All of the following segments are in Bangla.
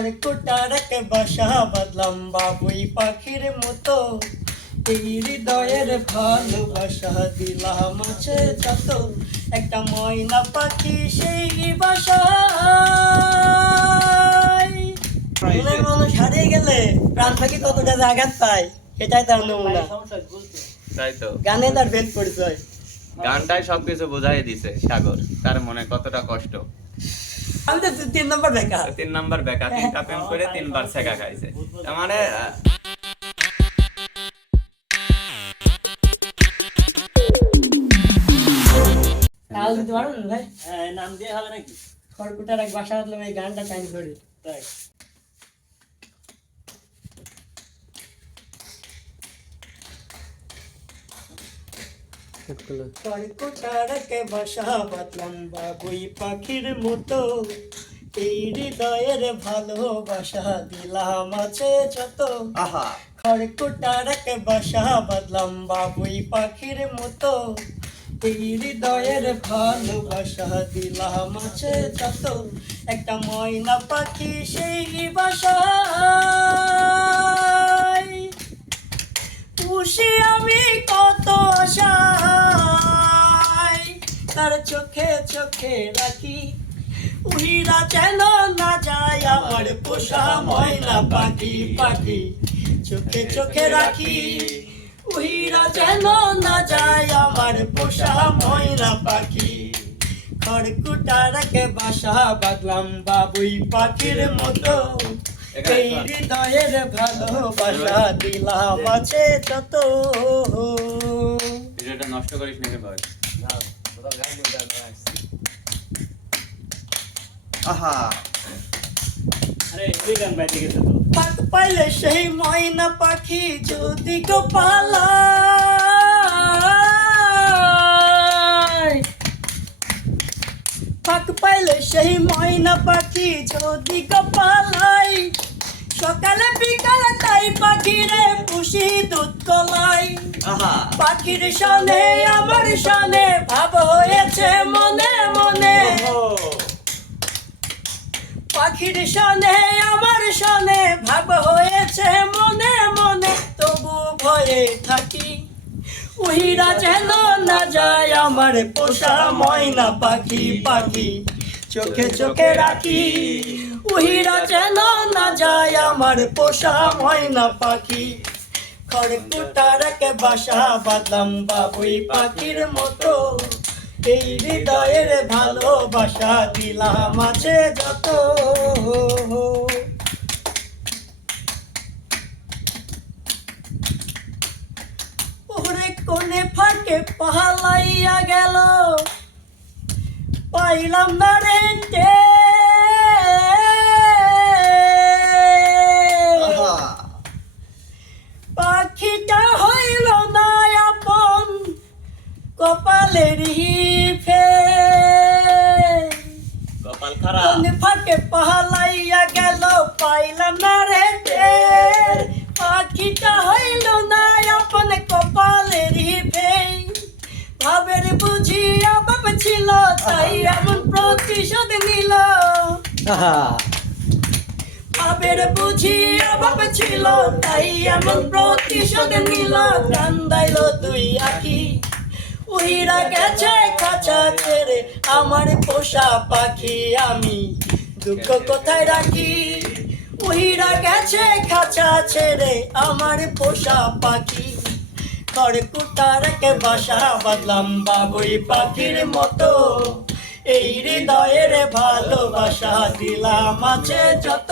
খড়কুটারকে বাসা বাদলাম বাবুই পাখির মতো। এই হৃদয়ের ভালোবাসা দিলাম আছে যত। একটা ময়না পাখি সেই মনের মানুষ হারিয়ে গেলে প্রাণ পাখি কতটা আঘাত পায়। এটাই তার নমুনা। তাই তো। গানে তার ভেদ পরিচয় গানটাই সবকিছু বোঝাই দিছে সাগর। তার মনে কতটা কষ্ট। তিন নম্বর বেকার তিন নাম্বার বেকা তিনটা প্রেম করে তিনবার ছেকা খাইছে। তার মানে আহ, দিতে পারবেন ভাই? হ্যাঁ নাম দিয়ে হবে নাকি? খড়কুটার এক বাসা বাদলাম এই গানটা টাইম করি তাই। খড়কুটারকে বাসা বাদলাম বাবুই পাখির মতো। এই হৃদয়ের ভালোবাসা দিলাম আছে যত। আহা। খড়কুটারকে বাসা বাদলাম বাবুই পাখির মতো। এই হৃদয়ের ভালোবাসা দিলাম আছে যত। একটা ময়না পাখি সেই চোখে রাখি। উহিরা যেন না যায় আমার পোষা ময়না পাখি পাখি। চোখে চোখে রাখি। উহিরা যেন না যায় আমার পোষা ময়না পাখি। খড়কুটারকে বাসা বাদলাম বাবুই পাখির মতো। এই হৃদয়ের ভালোবাসা দিলাম আছে যত নষ্ট করিস নাকি আহা। পাইলে সেই ময়না পাখি যদি গো পাক পাইলে সেই ময়না পাখি যদি গো পালাই সকালে বিকালে তাই পাখিরে পুষি দুধ আহা পাখির সনে আমার সনে ভাব হয়েছে মনে মনে। পাখির সনে আমার সনে ভাব হয়েছে মনে মনে। তবু ভয়ে থাকি। উহিরা যেন না যায় আমার পোষা ময়না পাখি পাখি। চোখে চোখে রাখি। উহিরা যেন না যায় আমার পোষা ময়না পাখি। বাসা বাবুই পাখির মতো। এই হৃদয়ের ভালোবাসা দিলাম আছে যত। কোনে ফাঁকে পাহালাইয়া গেল। পাইলাম না রে কপালের ফে কপাল খারাপ ফাঁকে পাহালাইয়া গেল পাইলাম না রে। পাখিটা হইল না আপন কপালের ফে ভাবের বুঝি অভাব ছিল তাই এমন প্রতিশোধ নিল। ভাবের বুঝি অভাব ছিল তাই এমন প্রতিশোধ নিল। কান্দাইল দুই আখি। উইরা গেছে খাঁচা ছেড়ে, আমার পোষা পাখি আমি। দুঃখ কোথায় রাখি? উইরা গেছে খাঁচা ছেড়ে, আমার পোষা পাখি। খড়কুটারকে বাসা বাদলাম বাবুই পাখির মতো। এই হৃদয়ের ভালোবাসা দিলাম আছে যত।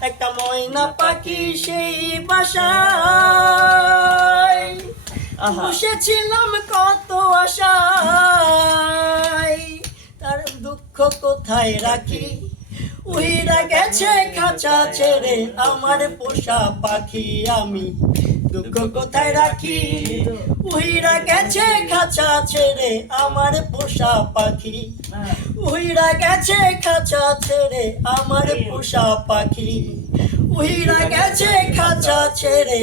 একটা ময়না পাখি সেই বাসায় বসেছিলাম কত আশায়। তার দুঃখ কোথায় রাখি? উইরা গেছে খাঁচা ছেড়ে আমার পোষা পাখি আমি। দুঃখ কোথায় রাখি? উইরা গেছে খাঁচা ছেড়ে আমার পোষা পাখি। উইরা গেছে খাঁচা ছেড়ে আমার পোষা পাখি। উইরা গেছে খাঁচা ছেড়ে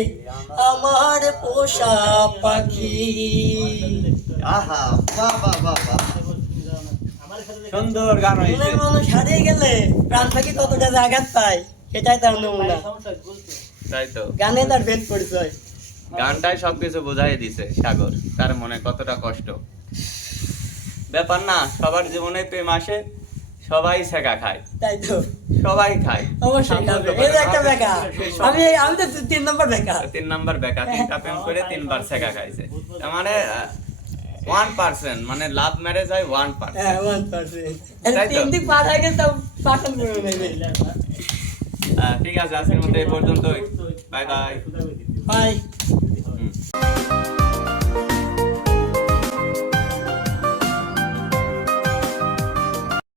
আমার পোষা পাখি। আহা বাহ বাহ বাহ বাহ। সুন্দর গান হয়েছে। মানুষ হারিয়ে গেলে প্রাণ পাখি কতটা আঘাত পায় এটাই তার নমুনা। তাই তো। গানে তার ভেদ পরিচয়। গানটাই সবকিছু বোঝাই দিছে সাগর তার মনে কতটা কষ্ট। ব্যাপার না সবার জীবনে প্রেম আসে সবাই ছেঁকা খায়। তাই তো। সবাই খায়। অবশ্যই যে একটা বেকা আমি আমি তো তিন নম্বর বেকা তিন নাম্বার বেকা তিনটা প্রেম করে তিনবার ছেঁকা খাইছে। মানে ওয়ান পার্সেন্ট মানে লাভ ম্যারেজ হয় ওয়ান পার্সেন্ট হ্যাঁ ওয়ান পার্সেন্ট তিন দিক পার হয়ে গেছে করে নেবে। ঠিক আছে আজকের মধ্যে এই পর্যন্তই। Bye bye. বাই